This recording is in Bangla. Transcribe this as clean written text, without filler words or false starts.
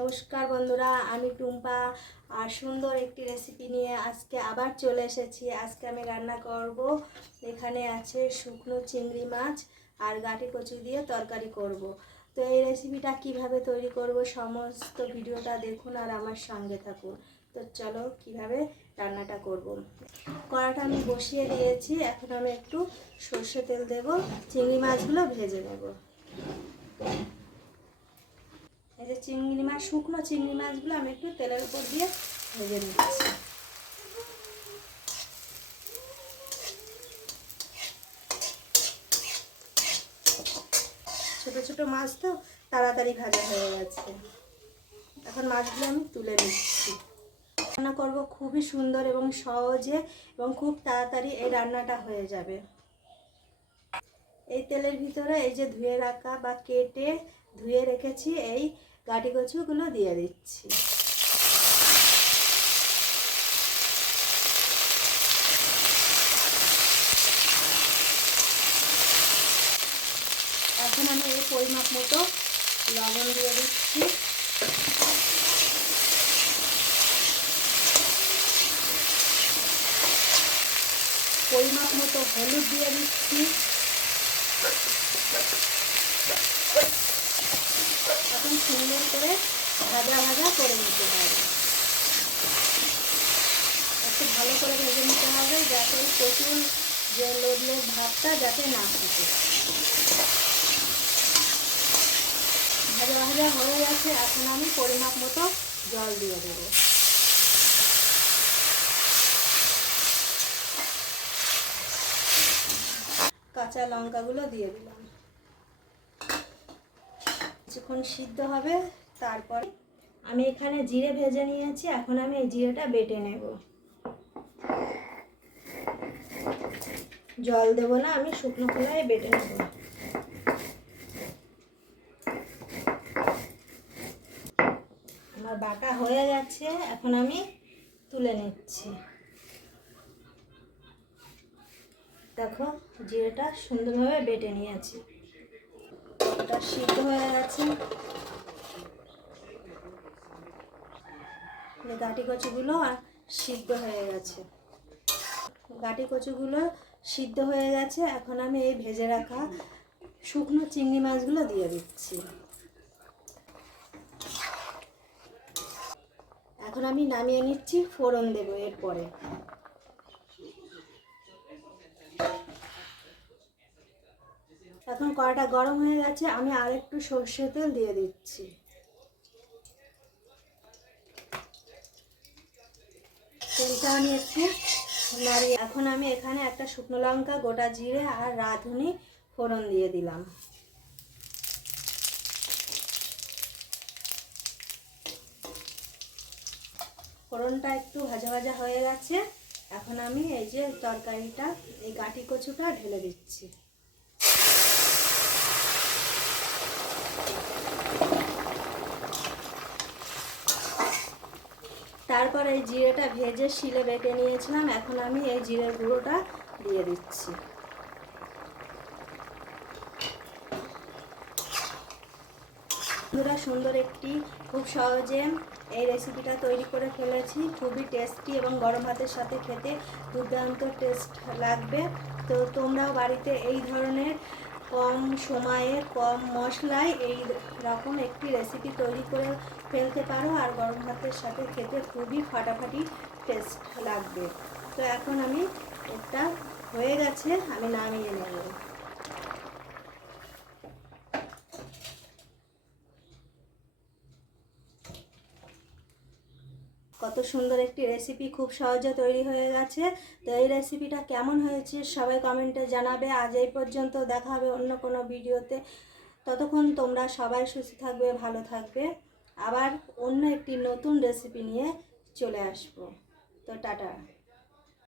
নমস্কার বন্ধুরা, আমি টুম্পা আর সুন্দর একটি রেসিপি নিয়ে আজকে আবার চলে এসেছি। আজকে আমি রান্না করব, এখানে আছে শুকনো চিংড়ি মাছ আর গাঁটি কচু দিয়ে তরকারি করব। তো এই রেসিপিটা কিভাবে তৈরি করব সমস্ত ভিডিওটা দেখুন আর আমার সঙ্গে থাকুন। তো চলো কিভাবে রান্নাটা করব। কড়াটা আমি বসিয়ে দিয়েছি, এখন আমি একটু সর্ষে তেল দেব, চিংড়ি মাছগুলো ভেজে নেব। এই যে চিংড়ি মাছ, শুকনো চিংড়ি মাছগুলো আমি একটু তেলের উপর দিয়ে ভেজে নিচ্ছি। ছোট ছোট মাছ তো তাড়াতাড়ি ভাজা হয়ে গেছে। এখন মাছগুলো আমি তুলে নিচ্ছি। রান্না করব খুবই সুন্দর এবং সহজে এবং খুব তাড়াতাড়ি এই রান্নাটা হয়ে যাবে। এই তেলের ভিতরে এই যে ধুয়ে রাখা বা কেটে ধুয়ে রেখেছি এই গাঁটি কচুগুলো দিয়ে দিচ্ছি। এখন আমি এই পরিমাপ মতো লবণ দিয়ে দিচ্ছি। পরিমাপ মতো হলুদ দিয়ে দিচ্ছি। এখন সুন্দর করে ভাজা ভাজা করে নিতে হবে। একটু ভালো করে ভেজে নিতে হবে যাতে কচুর যে লোদ ভাবটা যাতে না থাকে। ভাজা ভাজা হয়ে গেছে, এখন আমি পরিমাপ মতো জল দিয়ে দেবো। কাঁচা লঙ্কাগুলো দিয়ে দিলাম। কিছুক্ষণ সিদ্ধ হবে, তারপরে আমি এখানে জিরে ভেজে নিয়েছি, এখন আমি এই জিরেটা বেটে নেব। জল দেব না, আমি শুকনো খোলায় বেটে নেব। আমার বাটা হয়ে গেছে, এখন আমি তুলে নিচ্ছি। দেখো জিরেটা সুন্দরভাবে বেটে নিয়েছি, এটা সিদ্ধ হয়ে গেছে। গাঁটি কচুগুলো সিদ্ধ হয়ে গেছে। গাঁটি কচুগুলো সিদ্ধ হয়ে গেছে, এখন আমি এই ভেজে রাখা শুকনো চিংড়ি মাছগুলো দিয়ে দিচ্ছি। এখন আমি নামিয়ে নিচ্ছি, ফোড়ন দেব এরপরে। এখন কড়াটা গরম হয়ে গেছে, আমি আর একটু সরষের তেল দিয়ে দিচ্ছি। তেলটা আমি একটু নাড়িয়ে, এখন আমি এখানে একটা শুকনো লঙ্কা, গোটা জিরে আর রাঁধুনি ফোড়ন দিয়ে দিলাম। ফোড়নটা একটু ভাজা ভাজা হয়ে গেছে, এখন আমি এই যে তরকারিটা, এই গাঁটি কচুটা ঢেলে দিচ্ছি। তারপর এই জিরেটা ভেজে শিলে বেটে নিয়েছিলাম, এখন আমি এই জিরের গুঁড়োটা দিয়ে দিচ্ছি। বন্ধুরা, সুন্দর একটি খুব সহজে এই রেসিপিটা তৈরি করে ফেলেছি। খুবই টেস্টি এবং গরম ভাতের সাথে খেতে দুর্দান্ত টেস্ট লাগবে। তো তোমরাও বাড়িতে এই ধরনের কম সময়ে কম মশলায় এই রকম একটি রেসিপি তৈরি করে ফেলতে পারো, আর গরম ভাতের সাথে খেতে খুবই ফাটাফাটি টেস্ট লাগবে। তো এখন আমি এটা হয়ে গেছে, আমি নামিয়ে নেব। কত সুন্দর একটি রেসিপি খুব সহজে তৈরি হয়ে গেছে। তো এই রেসিপিটা কেমন হয়েছে সবাই কমেন্টে জানাবে। আজ এই পর্যন্ত, দেখা হবে অন্য কোনো ভিডিওতে। ততক্ষণ তোমরা সবাই সুস্থ থাকবে, ভালো থাকবে। আবার অন্য একটি নতুন রেসিপি নিয়ে চলে আসবো। তো টাটা।